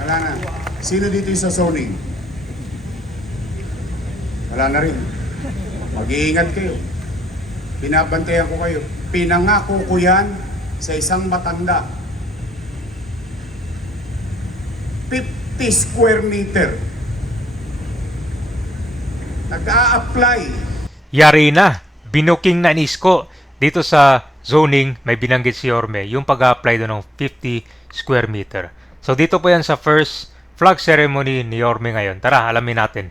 Wala na. Sino dito yung sa zoning? Wala na rin. Mag-iingat kayo. Binabantayan ko kayo. Pinangako ko yan sa isang matanda. 50 square meter. Nag-a-apply. Yari na, binuking na ni Isko dito sa zoning may binanggit si Orme yung pag-apply doon ng 50 square meter. So dito po yan sa first flag ceremony ni Orme ngayon. Tara, alamin natin.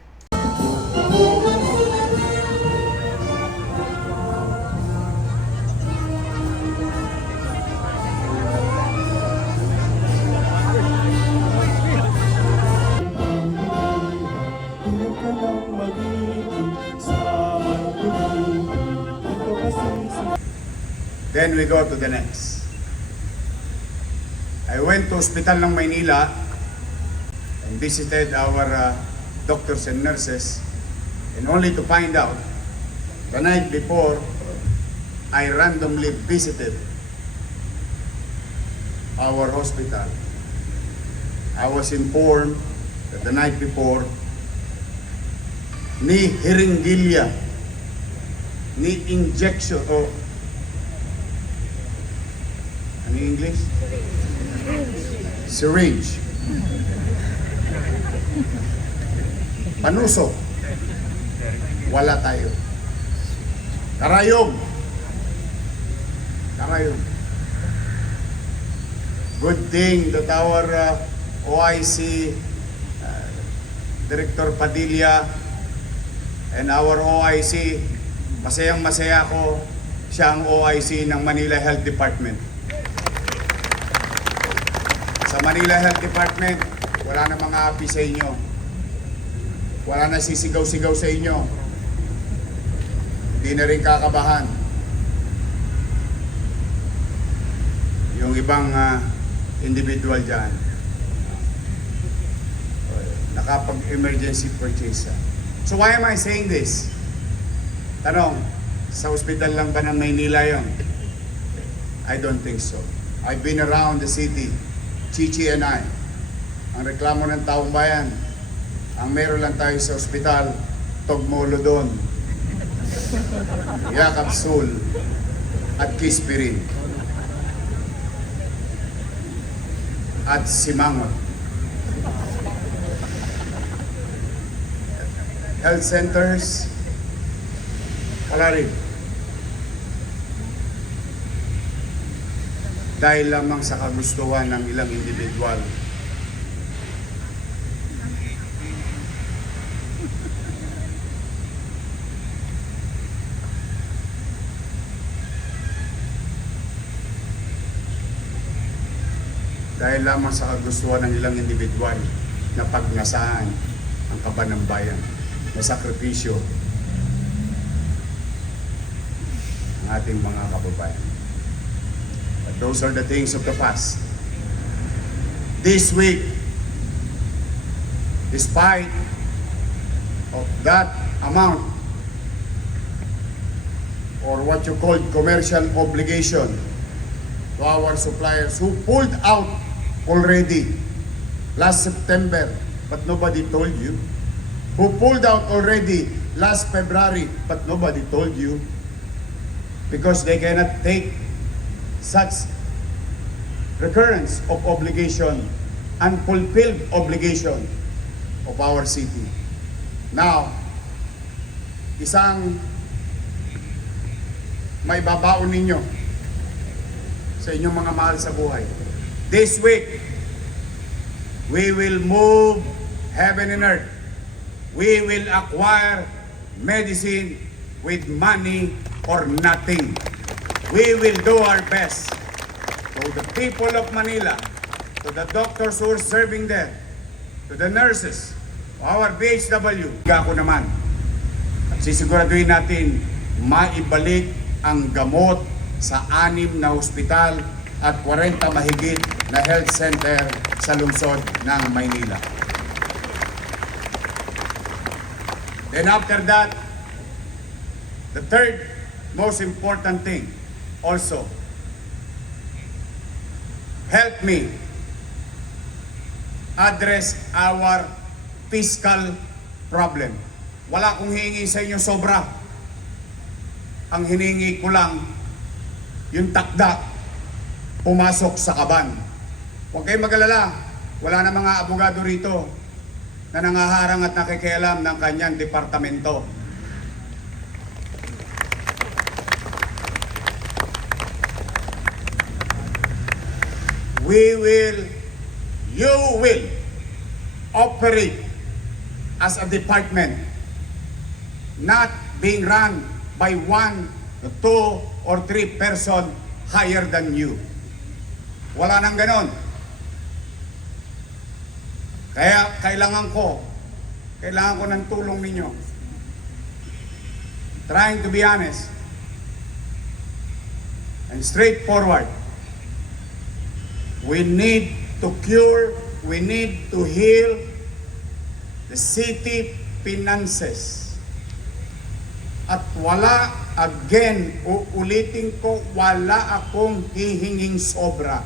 Then we go to the next. Went to hospital ng Maynila and visited our uh, doctors and nurses and only to find out the night before I randomly visited our hospital. I was informed that the night before ni hiringilya ni injection o ano yung English? Syringe. Panuso. Wala tayo. Karayom. Karayom. Good thing that our uh, OIC uh, Director Padilla and our OIC, masayang masaya ko siya ang OIC ng Manila Health Department. Sa Manila Health Department, wala na mga api sa inyo. Wala na sisigaw-sigaw sa inyo. Hindi na rin kakabahan. Yung ibang ah, individual dyan, nakapag-emergency purchase. So why am I saying this? Tanong, sa ospital lang ba ng Maynila yon? I don't think so. I've been around the city, Chichi and I. Ang reklamo ng taong bayan, ang meron lang tayo sa ospital, Togmolo doon. Yakapsul at Kispirin. At Simangot. Health centers, wala rin. Dahil lamang sa kagustuhan ng ilang individual. Dahil lamang sa kagustuhan ng ilang individual na pagnasaan ang kaban ng bayan, na sakripisyo ng ating mga kababayan. Those are the things of the past. This week, despite of that amount or what you call commercial obligation to our suppliers who pulled out already last September, but nobody told you. Who pulled out already last February, but nobody told you. Because they cannot take such recurrence of obligation, unfulfilled obligation of our city. Now, isang may babaon ninyo sa inyong mga mahal sa buhay. This week, we will move heaven and earth. We will acquire medicine with money or nothing. We will do our best to the people of Manila, to the doctors who are serving there, to the nurses, our BHW. Ako naman, at sisiguraduhin natin maibalik ang gamot sa anim na ospital at 40 mahigit na health center sa lungsod ng Maynila. Then after that, the third most important thing also, help me address our fiscal problem. Wala akong hihingi sa inyo sobra. Ang hiningi ko lang, yung takda, pumasok sa kaban. Huwag kayong magalala, wala na mga abogado rito na nangaharang at nakikialam ng kanyang departamento. We will, you will operate as a department not being run by one, two, or three person higher than you. Wala nang ganon. Kaya kailangan ko, kailangan ko ng tulong ninyo. Trying to be honest and straightforward. We need to cure, we need to heal the city finances. At wala, again, uulitin ko, wala akong hihinging sobra.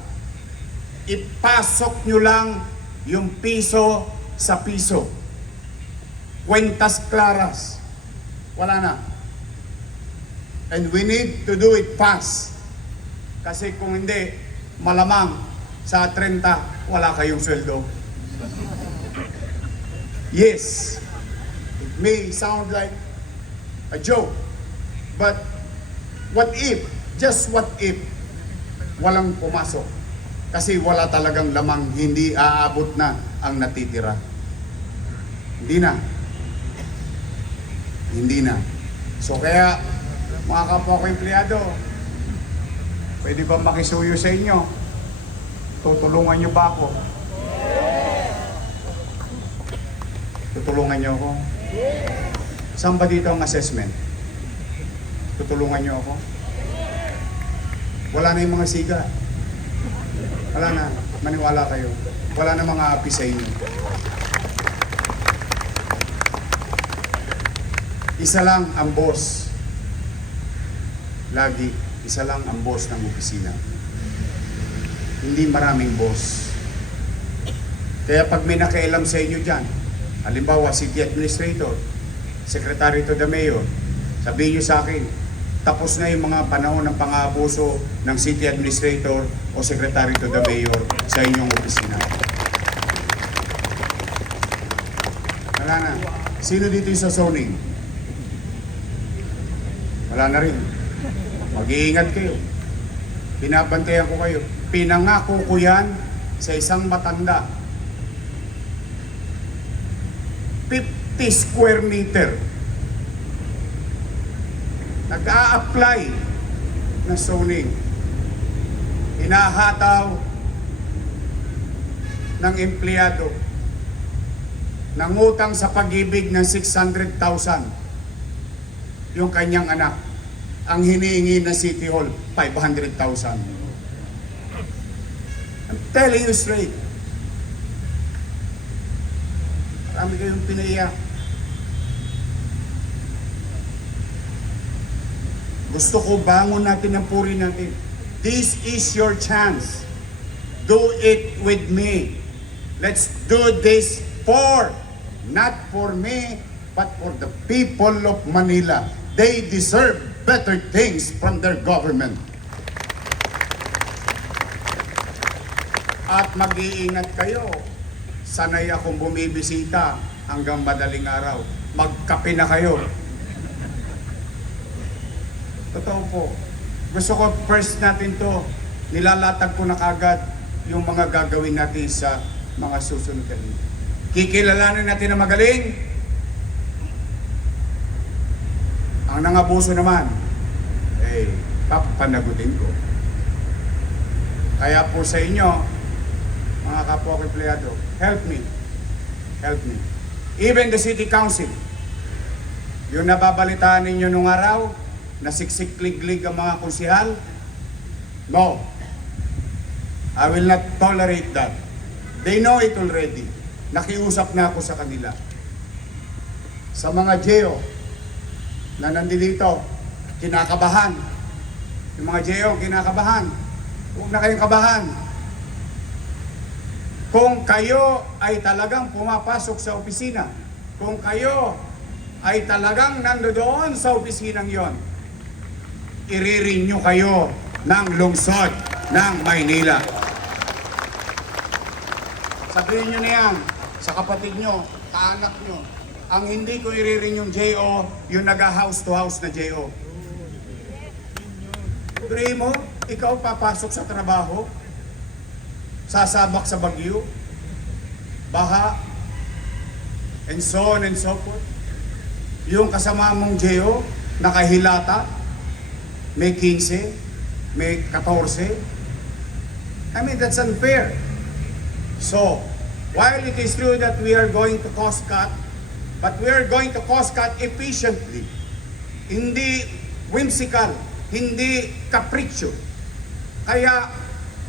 Ipasok nyo lang yung piso sa piso. Cuentas claras. Wala na. And we need to do it fast. Kasi kung hindi, malamang sa 30, wala kayong sweldo. Yes, it may sound like a joke, but what if, just what if, walang pumasok? Kasi wala talagang lamang, hindi aabot na ang natitira. Hindi na. Hindi na. So kaya, mga kapwa ko empleyado, pwede ba makisuyo sa inyo? Tutulungan niyo ba ako? Tutulungan niyo ako? Saan ba dito ang assessment? Tutulungan niyo ako? Wala na yung mga siga. Wala na. Maniwala kayo. Wala na mga api sa inyo. Isa lang ang boss. Lagi, isa lang ang boss ng opisina. Hindi maraming boss. Kaya pag may nakialam sa inyo dyan, halimbawa city administrator, secretary to the mayor, sabihin nyo sa akin, tapos na yung mga panahon ng pang-aabuso ng city administrator o secretary to the mayor sa inyong opisina. Wala na. Sino dito yung sa zoning? Wala na rin. Mag-iingat kayo. Pinabantayan ko kayo. Pinangako ko yan sa isang matanda. 50 square meter. Nag-a-apply ng zoning. Hinahataw ng empleyado ng utang sa pag-ibig ng 600,000 yung kanyang anak. Ang hinihingi ng City Hall, 500,000. I'm telling you straight. Marami kayong pinaiyak. Gusto ko bangon natin ang puri natin. This is your chance. Do it with me. Let's do this for, not for me, but for the people of Manila. They deserve better things from their government. At mag-iingat kayo. Sanay akong bumibisita hanggang madaling araw. Magkape na kayo. Totoo po. Gusto ko first natin to, nilalatag ko na kagad yung mga gagawin natin sa mga susunod na. Kikilalanin natin na magaling. Ang nangabuso naman, eh, papanagutin ko. Kaya po sa inyo, mga kapwa ko empleyado, help me. Help me. Even the city council, yung nababalitaan ninyo nung araw, na siksik-liglig ang mga konsihal, no. I will not tolerate that. They know it already. Nakiusap na ako sa kanila. Sa mga Geo na nandito, kinakabahan. Yung mga Geo, kinakabahan. Huwag na kayong kabahan. Kung kayo ay talagang pumapasok sa opisina, kung kayo ay talagang nandoon sa opisinang yon, irirenew kayo ng lungsod ng Maynila. Sabihin nyo na yan sa kapatid nyo, kaanak nyo. Ang hindi ko iriring yung JO, yung naga-house to house na JO. Pray mo, ikaw papasok sa trabaho, sasabak sa bagyo, baha, and so on and so forth. Yung kasama mong JO, nakahilata, may 15, may 14. I mean, that's unfair. So, while it is true that we are going to cost cut, but we are going to cost cut efficiently. Hindi whimsical, hindi capriccio. Kaya,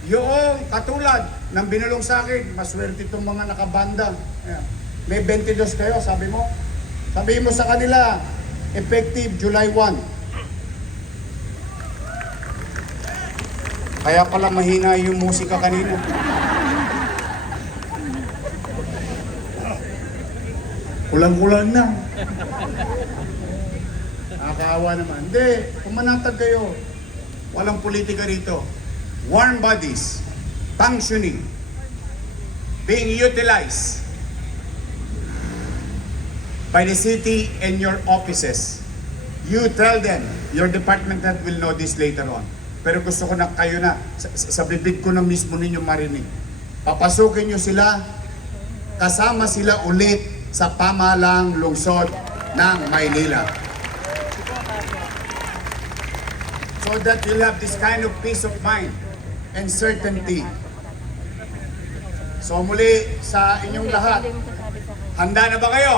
yung katulad ng binulong sa akin, maswerte itong mga nakabanda. Ayan. May 22 kayo, sabi mo. Sabi mo sa kanila, effective July 1. Kaya pala mahina yung musika kanina. Kulang-kulang na. Nakakaawa naman. Hindi, pumanatag kayo. Walang politika rito. Warm bodies, functioning, being utilized by the city and your offices. You tell them, your department head will know this later on. Pero gusto ko na kayo na, sa, sa bibig ko na mismo ninyo marinig. Papasukin nyo sila, kasama sila ulit sa pamalang lungsod ng Maynila. So that you'll have this kind of peace of mind and certainty. So muli sa inyong lahat, handa na ba kayo?